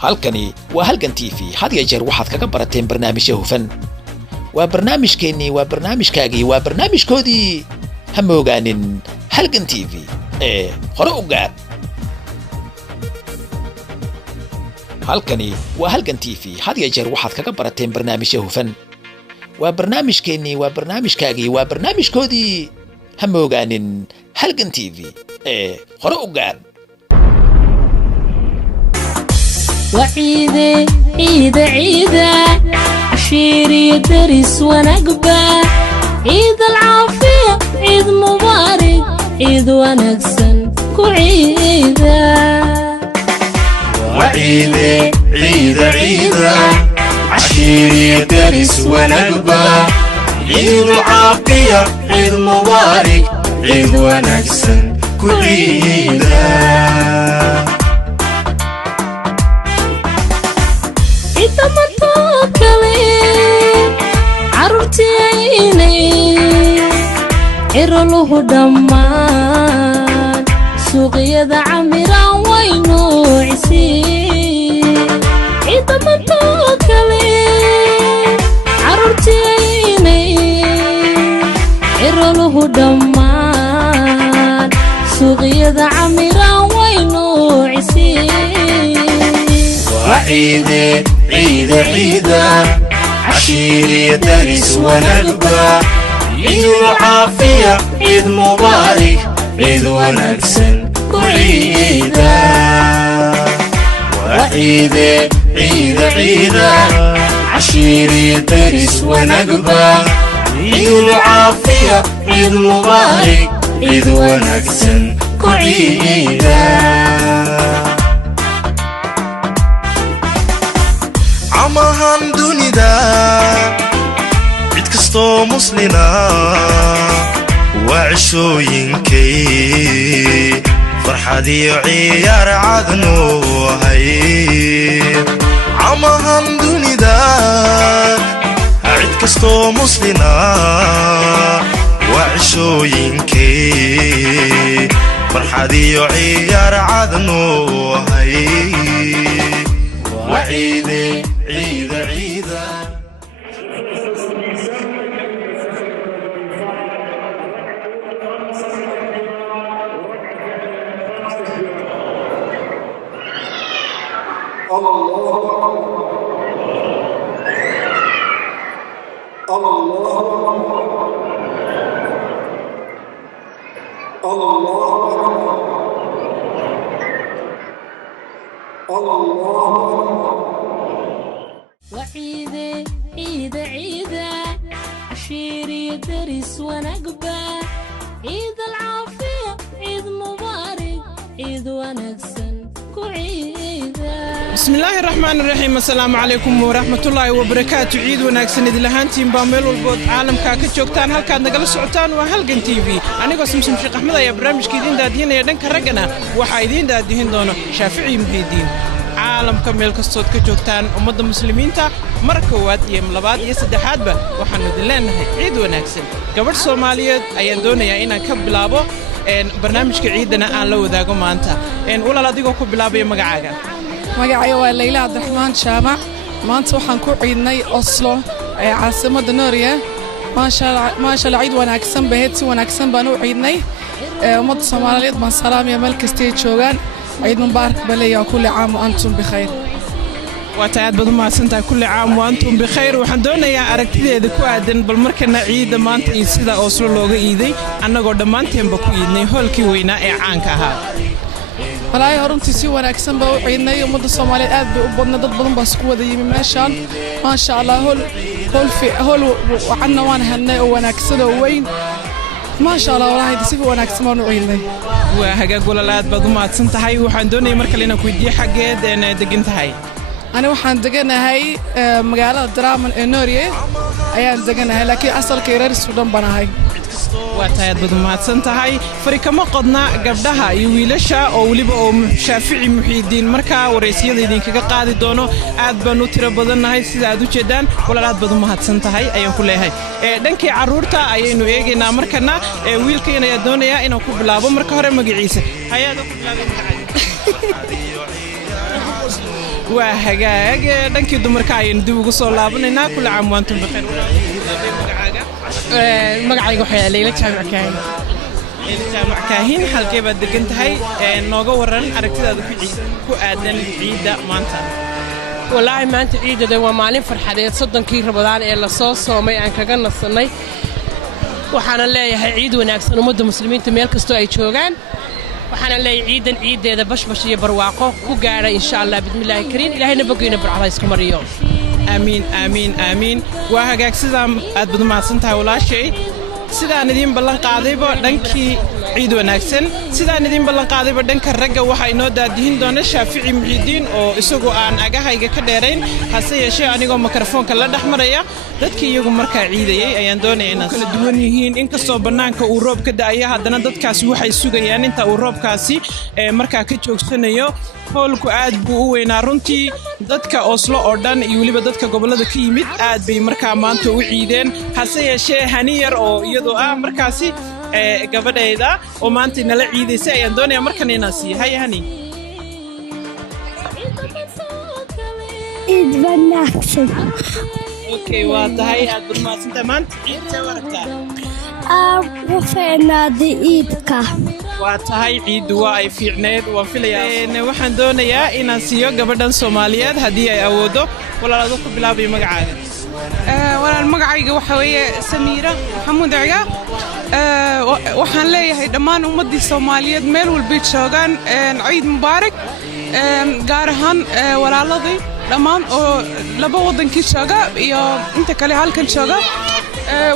halkani waa halgan TV had iyo jeer waxaad kaga barateen barnaamijyo hufan waa barnaamijkeeni waa barnaamijkaagii waa barnaamijkoodii ha moogaanin halgan TV hore u gaar halkani waa halgan TV had iyo jeer waxaad kaga barateen barnaamijyo hufan waa barnaamijkeeni waa barnaamijkaagii waa barnaamijkoodii ha moogaanin halgan TV hore u gaar وعيدة عيدة عيدة عشيري درس ونقبة عيد العافية عيد مبارك عيد ونقسن كعيدة وعيدة عيدة عيدة عشيري درس ونقبة عيد العافية عيد مبارك عيد ونقسن كعيدة إذا ما توكلي عرفتي عيني إرلوه دمان سوقي ذا عمرا وينو عسي إذا ما توكلي عرفتي عيني إرلوه دمان سوقي ذا عمرا وينو عسي وعيدة عيدة عيدة عشيري درس ونقبة عيد العافية عيد مبارك عيد ونقسن كعيدة وعيدة عيدة عيدة عشيري درس ونقبة عيد العافية عيد مبارك عيد ونقسن كعيدة عمهان دونيدا عيد كستو مسلنا وعشوينكي فرحادي عيار عدنو هاي عمهان دونيدا عيد كستو مسلنا وعشوينكي فرحادي عيار عدنو هاي وعيدة عيدة عيدة وعيدة عيدة عيدة عشيري درس ونقبة عيد العافية عيد مبارك عيد ونقسن كعيدة بسم الله الرحمن الرحيم السلام عليكم ورحمة الله وبركاته عيد وناكسن إذا لهانتين باميل والبود عالم كاكتشوكتان هل كان نقل سعوتان وهلقن تي في أنا قسم شيخ أحمد يا برامج كيدين دادين يدن كرقنا وحايدين دادين دونه شافعي مهيدين عالم كميل كستود كجوكتان ومدى مسلمين تا مركوات يم لباد يسدحاد با وحنو دلنا عيد وناكسن قبل سوماليات أيان دونا يا إنا كبلابو إن برنامج كعيدنا أن لو ذاقو مانتا إن أولا لا ديقو كبلابو يمقعاقا magacay waa Layla Abdurrahman Shama maanta waxaan ku ciidnay Oslo ee caasimadda Norway ma sha Allah ciid wanaagsan baheed si wanaagsan baan u ciidnay ummadda Soomaaliyeed baan salaam iyo meel kasta ay joogaan ciid mubaarak baleeyo kulli caam wa antum bikhair وتعاد بدو سنتا كل عام وأنتم بخير وحن دونيا أركتي هذا كوادن بالمركنا عيد مانت يصير أوصل لوجا إيدي أنا قد مانتين بكويدني هول كوينا عنك هذا walaay horuntii si wanaagsan baa u ciidnay ummadda Soomaaliyeed aad bay u badna dad badan baa isku wada yimi meeshaan ma sha Allah hol waxana waan helnay oo wanaagsan oo weyn ma sha Allah walaay si wanaagsan baan u ciidnay waa hagaag walalaad baad u maadsan tahay waxaan doonay mar kale inaan ku weydiiyo xageed aan degan tahay أنا waxaan deganahay magaalada Drammen ee Norway ayaan deganahay laakiin asalka reer Sudan banahay وتعاد بدو مادسن tahay farikama qodna gabdhaha iyo wiilasha oo waliba oo Shaafici Muxiidiin marka wareysiyada idinkaga qaadi doono aad baan u tiro badanahay sida aad u jeedaan walalaad badu mahadsan tahay ayaan ku leeyahay dhankii caruurta ayaynu eegaynaa markana wiilkayna ayaa doonaya inaan ku bilaabo marka hore magaciisa hayaado ku bilaabay وهجاج دنكي دمر كاين دوغو صلابنا كل عام وأنتم بخير magacaygu waxaa Leila Jaamac Kaahin Jaamac Kaahin halkee baad degan tahay nooga waran aragtidaada ku aadan ciida maanta wallaahi maanta ciidada waa maalin farxadeed 30kii Ramadaan ee la soo soomay aan kaga nasanay waxaana leeyahay ciid wanaagsan ummadda muslimiinta meel kastoo ay joogaan waxaana leeyahay ciidan ciideeda bashbash iyo barwaaqo ku gaara insha Allah bismillaahi kariim ilaahayna bogeena barcada isku mariyo آمين آمين آمين وهاجاك سدام أدبد ما سنتها ولا شيء سدا نديم بلن قاضيبه دنكي عيد وناكسن سدا نديم بلن قاضيبه دنك الرجع وحي نودا دهين دون الشافعي محيدين أو يسوقوا عن أجاها يجا كديرين حسي شيء أنا يقوم ميكروفون كلا دحمرية دتك يقوم مركع عيدية أيان دوني ناس كل دونيهين إنك صوبناك أوروب كده أيها دنا دت كاسي وحي يسوق يعني أنت أوروب كاسي مركع كتشوك سنيو howlku aad buu u weynaa runtii dadka Oslo oo dhan iyo waliba dadka gobolada ka yimid aad bay markaa maanta u ciideen hase yeeshee Haniyar oo iyadoo markaasi gabadheeda oo maanta nala ciideysay ayaan doonayaa markan inaan sii hay Hani ciid wanaagsan okay waa tahay aad barmaasanta maanta ciid tawarta wafeenaadi ciidka waa tahay ciid waa ay fiicneed waan filayaa waxaan doonayaa inaan siiyo gabadhan Soomaaliyeed hadii ay awoodo walaalo ku bilaabay magacaaga walaal magacayga waxa weeye Samiira Maxamuud Ciga waxaan leeyahay dhammaan ummadii Soomaaliyeed meel walba joogaan ciid mubaarak gaar ahaan walaaladii dhammaan oo laba wadankii jooga iyo inta kale halkan jooga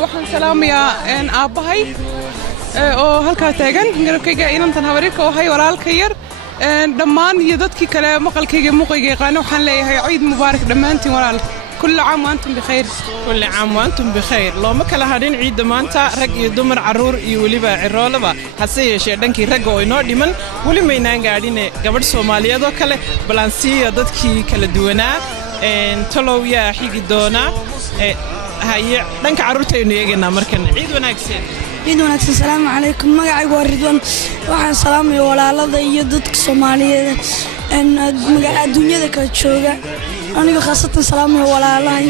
waxaan salaamayaa aabahay oo halka taagan garabkayga inantan habarika waxay walaalka yar dhammaan iyo dadkii kale maqalkayga muuqayga yaqaan waxaan leeyahay ciid mubaarak dhamaantiin walaal كل عام وأنتم بخير كل عام وأنتم بخير لو ما كلا هادين عيد مانتا رج يدمر عرور يوليبا عرولبا حسي شيء دنكي رج وينو ديمن ولي ما ينعادين قبل سوماليا دو كله بلانسي دتكي كلا دونا تلو يا حيجي دونا هاي دنك عرور تينو يجينا مركن عيد وناكسين ciid wanaagsan السلام عليكم magacaygu waa Ridwan waxaan salaamayaa walaalada iyo dadka Soomaaliyeed adduunyada kala jooga aniga khaasatan salaamayaa walaalahay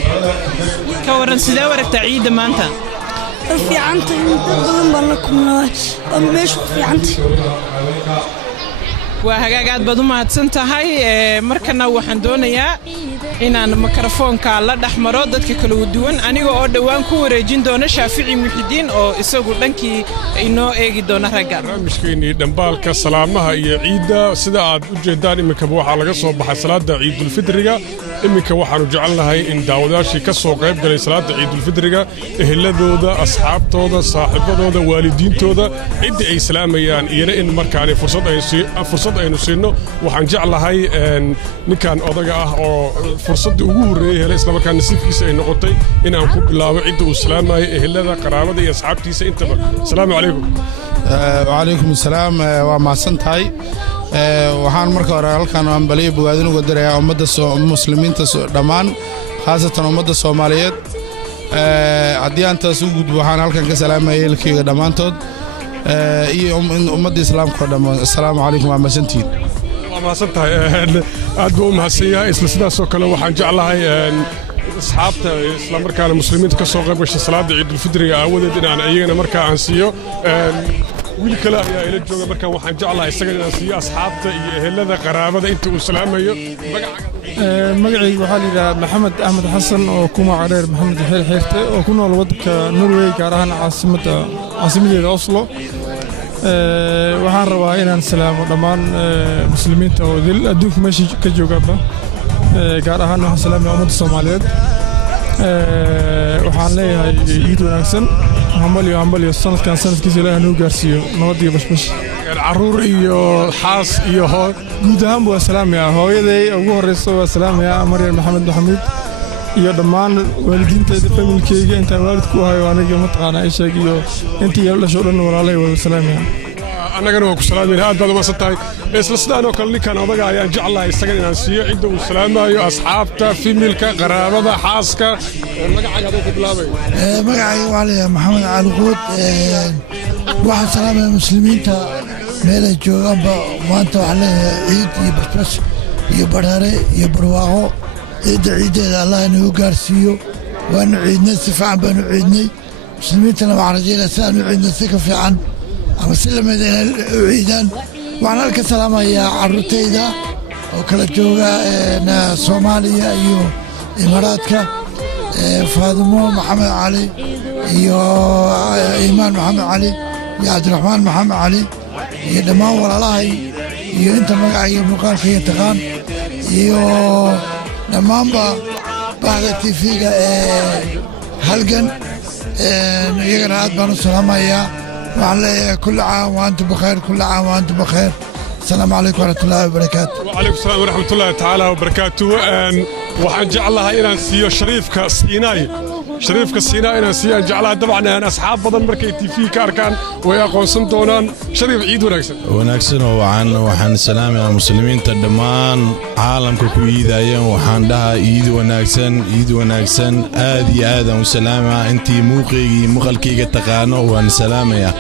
ka waran sidee waragta ciid maanta fiicanta inta badan baan la kulmay meeshu fiicanta waa hagaagaad baad u mahadsan tahay markana waxaan doonayaa inaan mikrofoonka la dhaxmaro dadka kala duwan aniga oo dhawaan ku wareejin doona Shaafici Muxidiin oo isagu dhankii inoo eegi doona ragga barnaamijkeeni dambaalka salaamaha iyo ciida sida aad u jeedaan iminka waxa laga soo baxay salaada ciidul fidriga iminka waxaanu jecelnahay in daawadaashii ka soo qayb galay salaada ciidul fidriga eheladooda asxaabtooda saaxiibadooda waalidiintooda cidii ay salaamayaan iyana in markaan fursad aynu siino waxaan jeclahay ninkan odaga ah oo fursad ugu horeeyay helay isla markaan nasiibkiisa ay noqotay in aan ku bilaabo cid uu salaamayo ehelada qaraabada iyo asxaabtiisa intaba salaamu calaykum وعليكم السلام وما سنتهاي waxaan marka hore halkan aan baliyo bogaadin uga dirayaa ummadda muslimiinta dhamaan khaasatan ummadda Soomaaliyeed haddii aan taas u gudbo waxaan halkan ka salaamayaa eelkayga dhamaantood iyo ummadda islaamka dhamaan assalaamu calaykum wa mahadsantiin waa mahadsantahay aad buu u mahadsan yahay isla sidaasoo kale waxaan jeclahay asxaabta isla markaana muslimiinta ka soo qayb gashay salaada ciidul fidriga aawadeed inaan iyagana markaa aan siiyo wiil kale ayaa ila jooga markaan waxaan jeclahay isaga inaan siiyo asxaabta iyo ehelada qaraabada inta uu salaamayo magacaygu waxaa la yidhahaa maxamed axmed xasan oo ku magac dheer maxamed xeel xeerte oo ku nool waddanka Norway gaar ahaan caasimadeeda Oslo waxaan rabaa inaan salaamo dhammaan muslimiinta oo adduunka meesha ka joogaanba gaar ahaan waxaan salaamayaa ummadda Soomaaliyeed waxaan leeyahay ciid wanaagsan hambalyo sanadkan sanadkiisa Ilaahay noo gaarsiiyo nabad iyo bashbash caruur iyo xaas iyo guud ahaan waa salaamayaa hooyaday ugu horeyso waa salaamayaa Maryam Maxamed Maxamuud iyo dhammaan waalidiinteeda familkeyga inta waalidku ahay aniga mataqaana ay sheeg iyo intii la dhasho dhan walaalay wada salaamayaa annagana waa ku salaamayna aad baad u mahadsantahay isla sidaan oo kale ninkan odaga ayaan jeclahay isaga inaan siiyo cidda uu salaamayo asxaabta familka qaraabada xaaska magacaaga adoo ku bilaabay magacayga waxaa leeyahay maxamed cali quud waxaan salaamaya muslimiinta meel ay joogaanba maanta waxaa leeyahay ciid iyo bashbash iyo barhare iyo barwaaqo ciidda ciiddeeda allah inagu gaarsiiyo waanu ciidnay si fiican baanu ciidnay muslimiintana waxaan rajaynaa si aanu ciidnay si ka fiican ama si lamid inay u ciidaan waxaan halka salaamayaa carruurtayda oo kala jooga soomaaliya iyo imaaraadka faadimo maxamed cali iyo iimaan maxamed cali iyo cabdiraxmaan maxamed cali iyo dhammaan walaalahay iyo inta magaca iyo muuqaalka iyo taqaan iyo dhammaanba bahda tifiga halgan iyagana aad baan u salaamayaa waxaan leeyahay kulli caam wa antum bakheer kulli caam wa antum bakheer asalaamu calaykum waraxmatullaahi wabarakaatu وعليكم السلام ورحمة الله تعالى وبركاته waxaan jeclahay inaan siiyo shariifka Siinaay shariifka Siinaay inaan siiyo jeclahay dabcan aan asxaab badan markay TV ka arkaan way aqoonsan doonaan shariif ciid wanaagsan oo waxaan salaamayaa muslimiinta dhammaan caalamka ku iidayeen waxaan dhahaa ciid wanaagsan aad iyo aad aan u salaamaa intii muuqeygii maqalkayga taqaano waan salaamayaa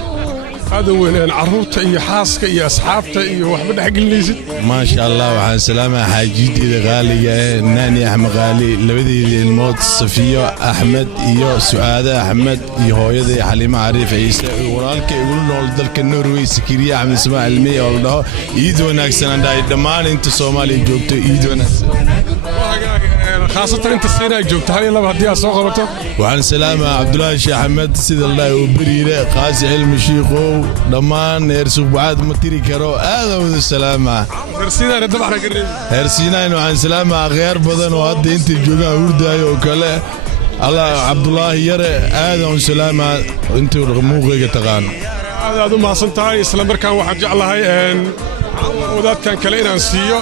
هذا وين عروضته يا حاسك يا أصحابته يا واحد بدك قليزت ما شاء الله وعن سلامة حاجيتي غالية ناني أحمد غالي لبدي الموت صفية أحمد يا سعادة أحمد يا هويدي حليمة عريف عيسى ورالك يقول له ذلك النروي سكرية أحمد اسماعيل المية والله إيد وناكسن عندها دمان أنت صومالي جوبت إيد وناكسن خاصة أنت السيناء جوبت هاي الله بديها سوق غبته وعن سلامة عبد الله الشيخ أحمد سيد الله وبريرة قاسي علم شيخو دمان يرسو بعد متري كرو هذا هو السلامة هرسينا ندبح قريب هرسينا وعن سلامة غير بدن وهدي أنت الجوجا ورداي وكله الله عبد الله يرى هذا هو السلامة أنت مو تغان هذا ما صنتاي إسلام بركان واحد جعلها وذات كان كلينا نسيو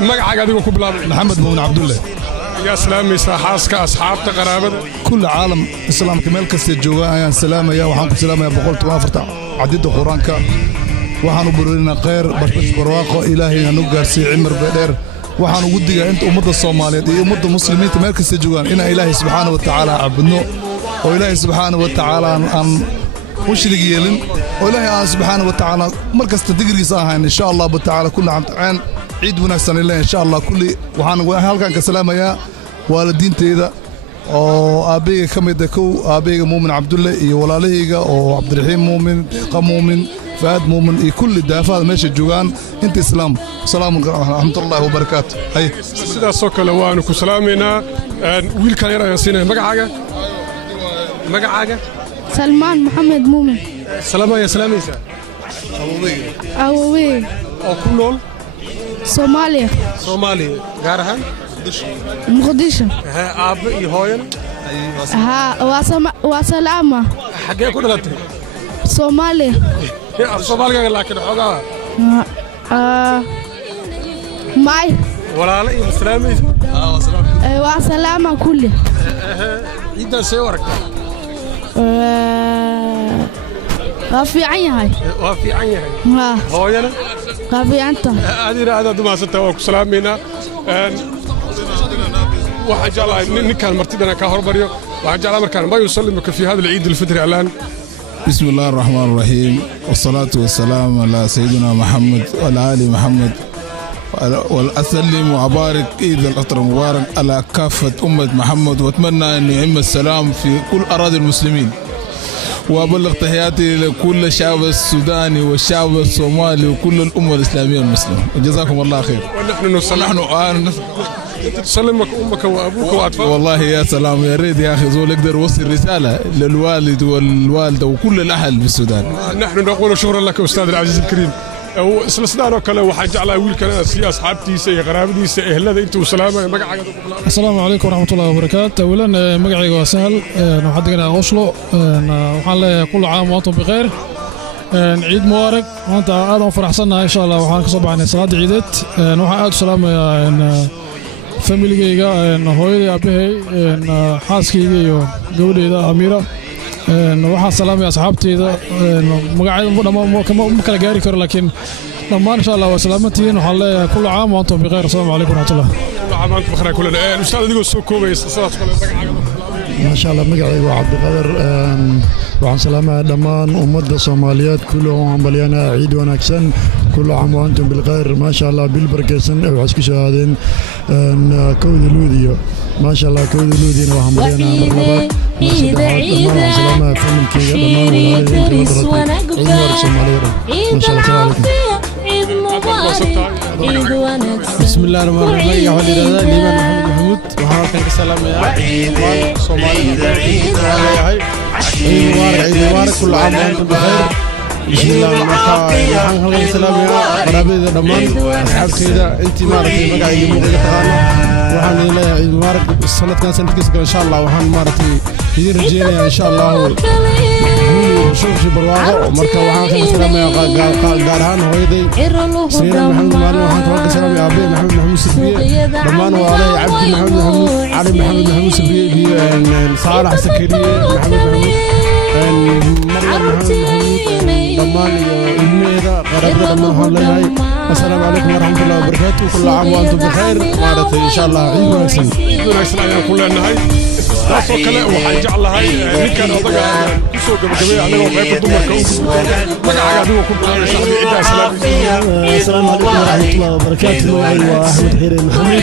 مقعد هذا كبلا محمد بن عبد الله يا سلامي حاسك أصحابك قرابة كل عالم إسلام كمال كستجوا يا سلام يا وحنك سلام يا بقولت وافرت عديد قرآنك وحنو برينا خير برتش برواقه إلهي هنوجر سي عمر بدر وحنو ودي أنت أمد الصومالية دي أمد المسلمين كمال كستجوا إن إلهي سبحانه وتعالى عبدنا وإلهي سبحانه وتعالى أن مشرق يلن وإلهي سبحانه وتعالى مركز تدقري صاحا إن شاء الله بتعالى كل عام تعين عيد ونكسن الله إن شاء الله كل وحنا هالكان كسلامة يا والدين تيدا أو أبي كم يدكو أبي مؤمن عبد الله ولا لهيجا أو عبد الرحيم مؤمن مؤمن فهد مؤمن كل الدافع ماشي الجوان أنت إسلام سلام ورحمة الله وبركاته هاي سيدا سوك لوانك وسلامنا ويل كان يرى ينسينا مقع حاجة سلمان محمد مؤمن سلامة يا سلامي أووي أو كلول صوماليا غارهان مقدشة ها أب يهوين ها وسلامة حاجة كل غلطة صوماليا الصوماليا لكن حاجة ماي ولا لا مسلمي وسلامة كله إذا سيورك وفي عيني هاي هوينا وفي أنت هذا دم ستة وسلامنا واحد الله نكال مرتدنا كهرباريو واحد الله مركان ما يسلمك في هذا العيد الفطر إعلان بسم الله الرحمن الرحيم والصلاة والسلام على سيدنا محمد وعلى آل محمد والأسلم وأبارك عيد الفطر المبارك على كافة أمة محمد وأتمنى أن يعم السلام في كل أراضي المسلمين وأبلغ تحياتي لكل الشعب السوداني والشعب الصومالي وكل الأمة الإسلامية المسلمة وجزاكم الله خير ونحن تسلمك أمك وأبوك وأطفالك والله يا سلام يا ريت يا أخي زول يقدر يوصل رسالة للوالد والوالدة وكل الأهل بالسودان نحن نقول شكرا لك أستاذ العزيز الكريم وسلسلة وكلا وحاج على ويل كنا سي أصحابتي سي غرابتي سي أهل هذا أنتوا سلامة مقعد السلام عليكم ورحمة الله وبركاته أولا مقعد وسهل نحدقنا أوسلو وحنا كل عام وأنتم بخير عيد مبارك وأنت آدم فرحسنا إن شاء الله وحنا كصبح عن صلاة عيدت وحنا سلامة يا فاميليga hooyadii aabbahay xaaskayga iyo gabadhayda Amira waxaan salaamay asxaabtayda magacyada ma kala gaari karo laakiin dhammaan insha Allah waa salaamantiin waxaan leeyahay kullu caam wa antum bi khayr assalamu alaykum wa rahmatullah kullu caam wa antum bi khayr kullu ustaad adigoo soo koobaysa sidaas kale magacaada ما شاء الله مقعي وعبد القادر وعن سلامة دمان ومدة صوماليات كلهم عمليانا عيد ونكسن كل عام وأنتم بالخير ما شاء الله بالبركسن وعسكو شهادين كود لوديو ما شاء الله كود لودين وعمليانا مرلبات ما شاء الله دمان سلامة فمن كي دمان وعمر صوماليات ما شاء الله عليكم بسم الله الرحمن الرحيم يا ولد هذا ليمان محمود وحاكم السلام يا صومالي عيد مبارك كل عام وانتم بخير بسم الله الرحمن الرحيم السلام يا قرابي دمان اصحاب كذا انت مارتي مقعي مقعي تقانا وحان لله عيد مبارك السنة كان سنة كيسك ان شاء الله وحان مارتي يدير رجينا ان شاء الله شوف برواقه مركا وحان السلام يا قارهان هويدي سيدنا محمد مالو وحان توقع السلام يا ابي محمد محمود سكريه دمان وعلي عبد محمد محمود علي محمد محمود سكريه صالح سكريه محمد محمود مريم محمد دمان الميدا قرابة دمان هون السلام عليكم ورحمة الله وبركاته كل عام وأنتم بخير مارت إن شاء الله عيد ونكسن عيد ونكسن أيام كلنا نهاي taasoo kale waxaan jeclahay ninkan odaga ku soo gabagabay anagoo qayb dumarka u magacaaga adigu ku bilaabay shacbi ciidaha السلام عليكم ورحمة الله وبركاته وأحمد خير محمد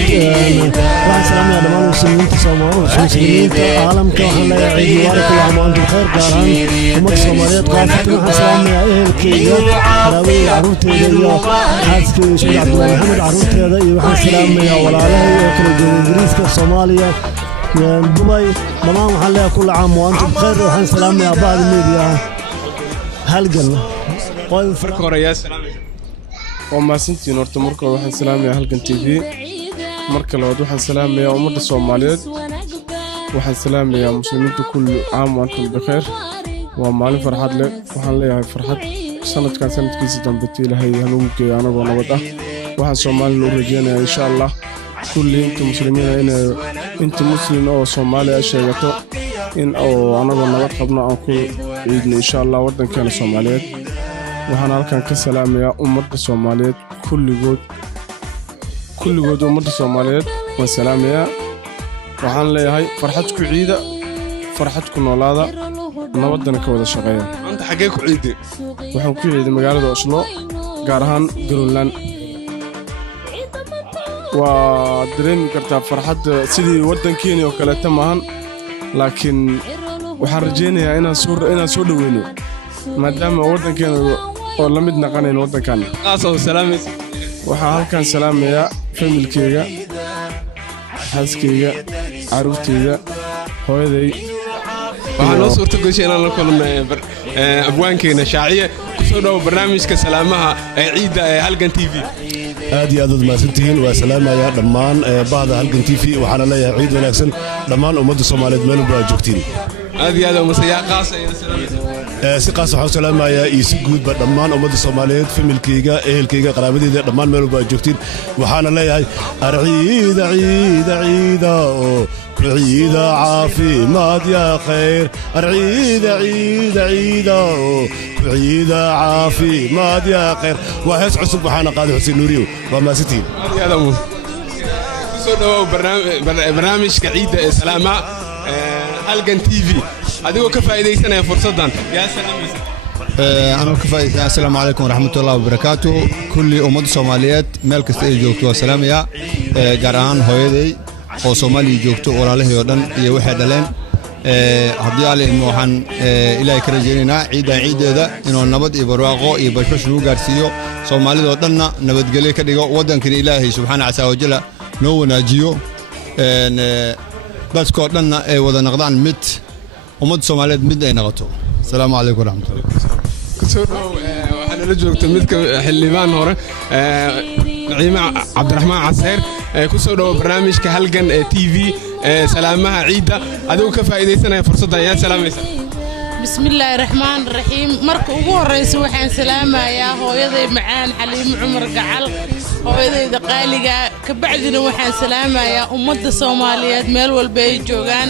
واحد سلام يا دمان المسلمين المسلمين عالم كوحن لا عيد مبارك كل عام وأنتم بخير قاران ومك الصوماليات قافتنا سلام يا أهل كيجا راوي عروتي يا حاسك شبيل عبد الله محمد عروتي هذا يوحنا سلام يا ولا عليه كل الإنجليز كالصومالية يا دبي دمان محلها كل عام وأنتم بخير وحن سلام يا بعض الميديا هالقلنا فرق وريا سلام وما سنتي نورت مركو وحن سلام يا هالقن تي في مركل وحن سلام يا أمور الصوماليات وحن سلام يا مسلمين كل عام وأنتم بخير ومعلم فرحات لك وحن لي فرحات سنة كان سنة كيس دمبتي لهي هنوك أنا ونوضة وحن صومالي نورجينا إن شاء الله كل أنتم مسلمين هنا أنتم مسلمين أو صومالي أشياء إن أو أنا ونوض قبنا أو كل عيدنا إن شاء الله ودن كان صوماليات وحنا halkan ka salaamaya ummadda Soomaaliyeed kulligood ummadda Soomaaliyeed waan salaamaya waxaan leeyahay farxad ku ciida farxad ku noolaada nabadana ka wada shaqeeya anta xagee ku ciiday waxaan ku ciiday magaalada Oslo gaar ahaan Greenland waa dareemi kartaa farxad sidii wadankeena oo kale tamahan laakiin waxaan rajeynayaa inaan soo dhaweyno maadaama wadankeena oo la mid naqanayn wadankan qaasoo salaamaysa waxa halkan salaamaya familkeyga xaaskeyga caruurteyda hooyaday waxaan noo suurta gashay inaan la kulmay abwaankeena shaaciye ku soo dhaw barnaamijka salaamaha ee ciida ee halgan TV aad iyo aad mahadsantihiin waa salaamaya dhammaan baahda halgan TV waxaana leeyahay ciid wanaagsan dhammaan ummadda Soomaaliyeed meel walba joogtiin aad iyo aad umasiyaa qaas ay salaamaysa si qaas waxaan salaamayaa isi guudba dhammaan ummadda Soomaaliyeed familkeyga ehelkeyga qaraabadeyda dhammaan meel walba joogtiin waxaana leeyahay ciida ciida ciida ciida caafimaad ya khayr ciida ciida ciida ciida caafimaad ya khayr waa hees cusub waxaana qaaday Xuseen Nuuriyo waa maasantiin aad iyo aad soo dhaw barnaamijka ciida ee salaama halgan TV adigoo ka faa'iideysanaya fursadan yaa salaamaysa أنا كفاية السلام عليكم ورحمة الله وبركاته كل أمة الصوماليات ملك استيجوكتو السلام يا جاران هويدي أو صومالي جوكتو وراله يودن يوحد لين هدي على إنه حن إلى كرجينا عيد ذا إنه نبض يبرواقو يبشوش لو جارسيو صومالي ودنا نبض جلي كده ودن كن إلهي سبحانه عز وجل نو ناجيو بس كودنا ودنا قطعا مت ومد الصوماليات مد نغطو السلام عليكم ورحمة الله waxaan la joogtay midka xildhibaan hore Naciima Cabdiraxmaan Caseer ku soo dhaw barnaamijka halgan TV salaamaha ciida adigu ka faa'iideysanaya fursadda ayaa salaamaysa bismillaahir rahmaanir rahiim marka ugu horeysa waxaan salaamayaa hooyaday macaan Xaliimo Cumar Gacal hooyadayda qaaliga ka bacdina waxaan salaamayaa ummadda Soomaaliyeed meel walba ay joogaan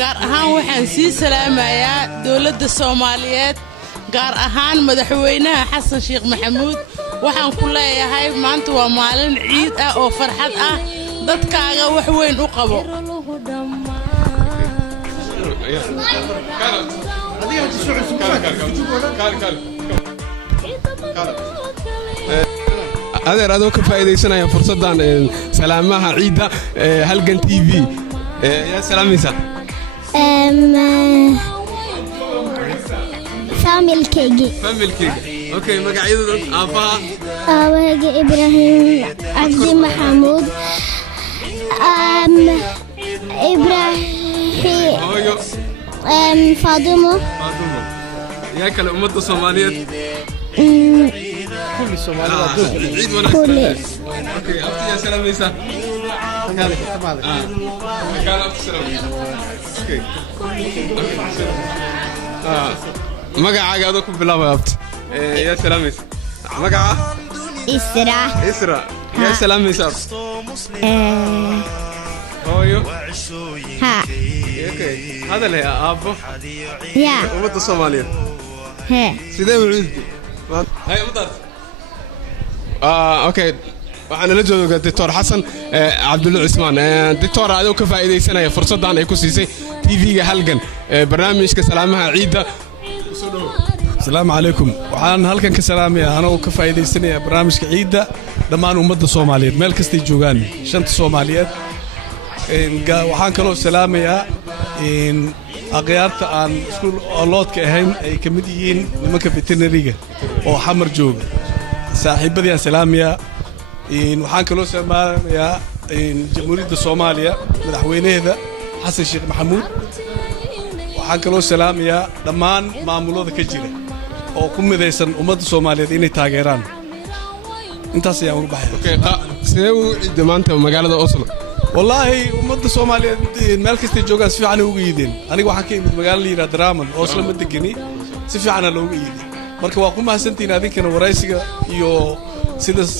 gaar ahaan waxaan sii salaamayaa dawladda Soomaaliyeed gaar ahaan madaxweynaha Xasan Sheekh Maxamuud waxaan ku leeyahay maanta waa maalin ciid ah oo farxad ah dadkaaga wax weyn u qabo adeer adoo ka faa'iidaysanaya fursaddan salaamaha ciidda halgan TV yaa salaamaysa familkaygi okay magacyadooda aabaha aabahayga Ibrahim Cabdi Maxamuud Ibrahim hooyo Fadumo yaa kale ummadda Soomaaliyeed كل الصوماليين عيد وناسة اوكي افتي يا سلام ميسا كان افتي سلام اوكي مقعة قادوكم بالله يا ابت يا سلام ميسا مقعة إسراء يا سلام ميسا هويو ها اوكي هذا اللي ابو يا امة الصوماليين ها سيدي وعيدتي هاي مضات اوكي waxaan la joogaa Dr. Xasan Cabdulla Cismaan Dr. aad ka faa'iideysanaya fursadan ay ku siisay TV-ga halgan barnaamijka salaamaha ciida السلام عليكم waxaan halkan ka salaamayaa anoo ka faa'iideysanaya barnaamijka ciida dhammaan ummadda Soomaaliyeed meel kasta ay joogaan shanta Soomaaliyeed waxaan kaloo salaamayaa aqyaarta aan iskuul loodka ahayn ay ka mid yihiin nimanka veterinariga oo xamar jooga saaxiibadii aan salaamayaa waxaan kaloo salaamayaa jamhuuriyadda Soomaaliya madaxweynaheeda Xasan Sheekh Maxamuud waxaan kaloo salaamayaa dhammaan maamulada ka jira oo ku midaysan ummadda Soomaaliyeed inay taageeraan intaas ayaan ugu baxay okay sidee u ciid maanta magaalada Oslo والله ummadda Soomaaliyeed meel kasta joogaan si fiican ugu yiideen aniga waxaan ka imid magaalada la yiraahdo Drammen Oslo ma degani si fiican loogu yiiday marka waa ku mahadsantiin adinkana waraysiga iyo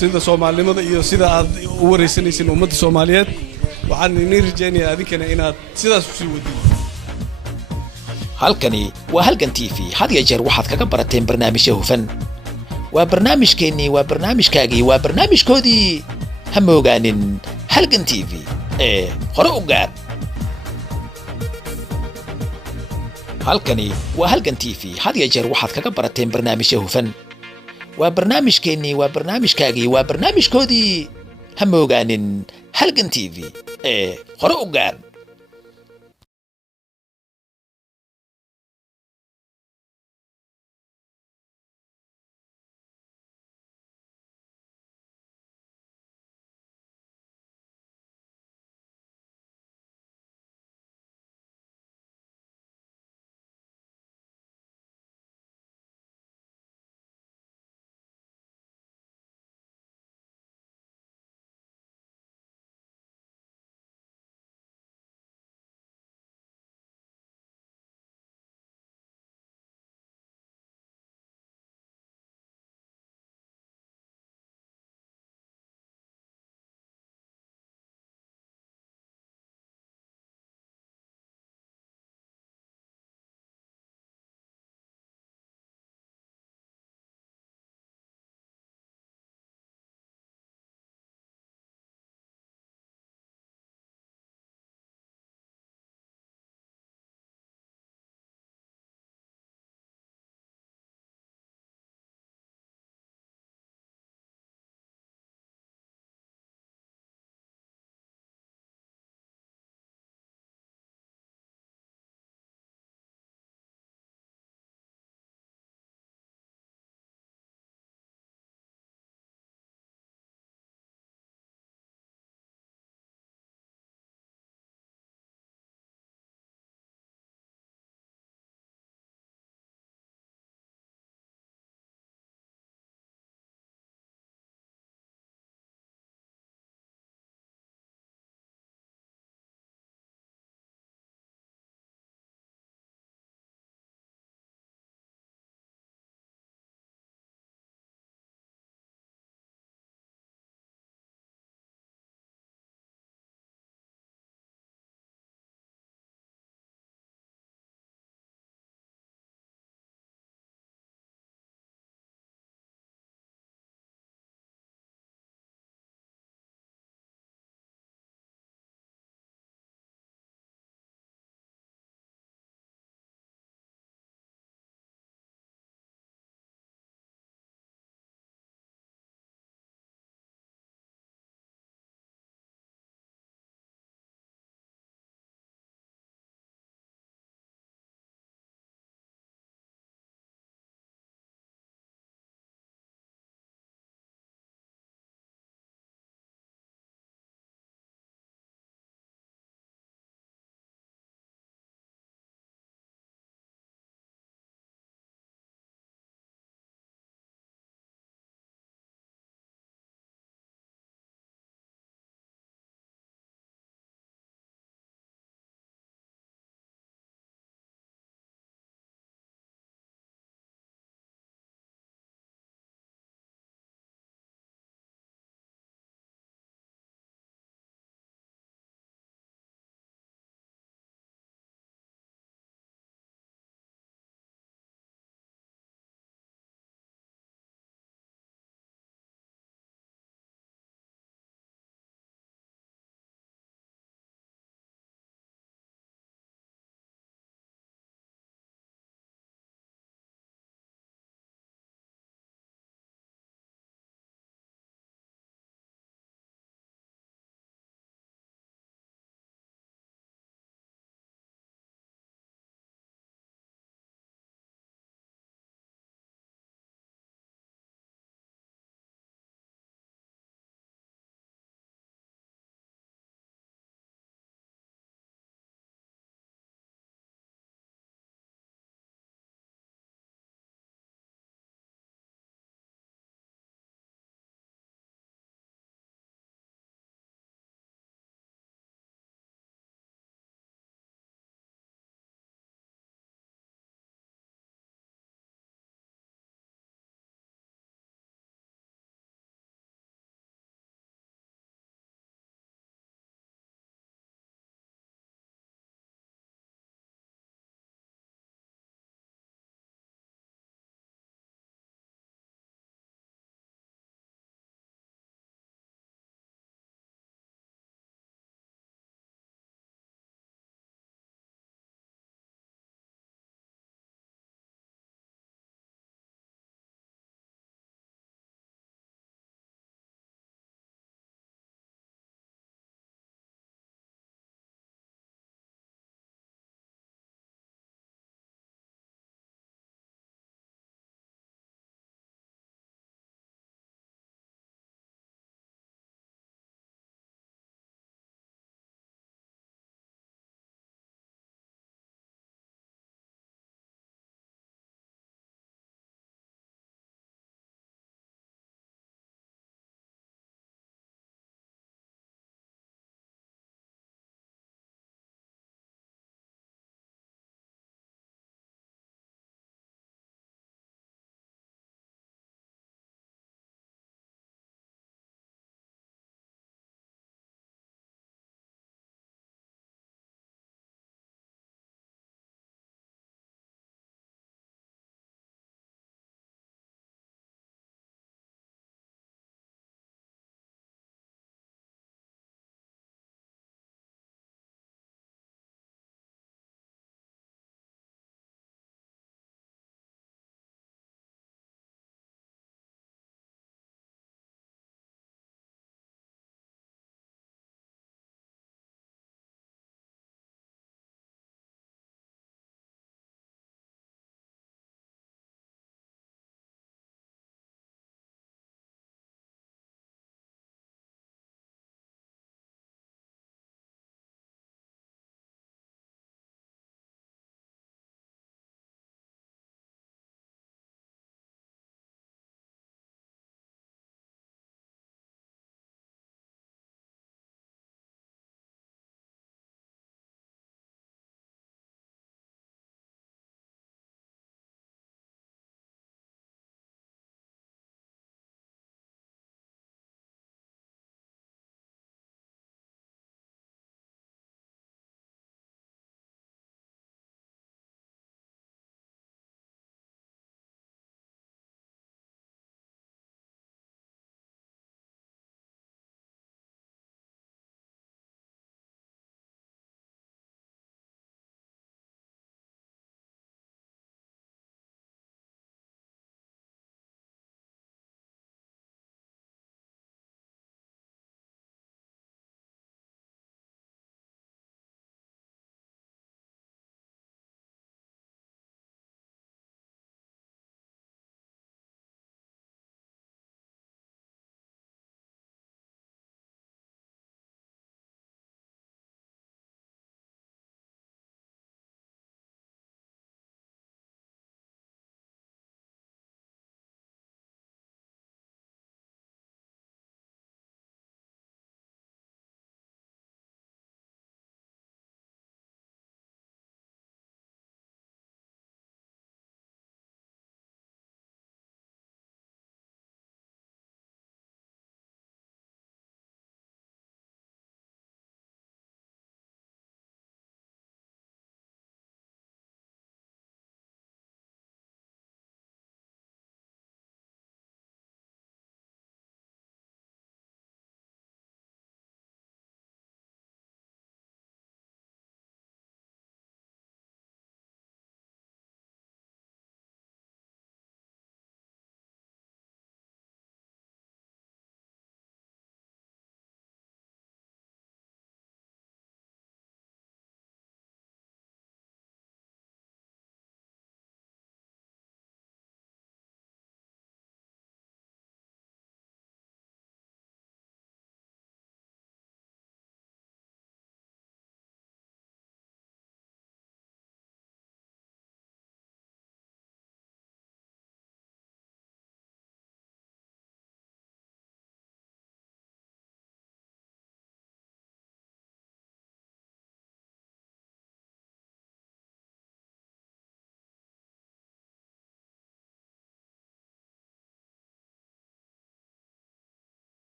sida Soomaalinimada iyo sida aad u waraysanaysiin ummadda Soomaaliyeed waxaan idin rajaynayaa adinkana inaad sidaas u sii wadid halkani waa halgan TV had iyo jeer waxaad kaga barateen barnaamijyo hufan waa barnaamijkeennii waa barnaamijkaagii waa barnaamijkoodii ha moogaanin halgan TV hore u gaar halkani waa halgan TV had iyo jeer waxaad kaga barateen barnaamijyo hufan waa barnaamijkeennii waa barnaamijkaagii waa barnaamijkoodii ha moogaanin halgan TV hore u gaar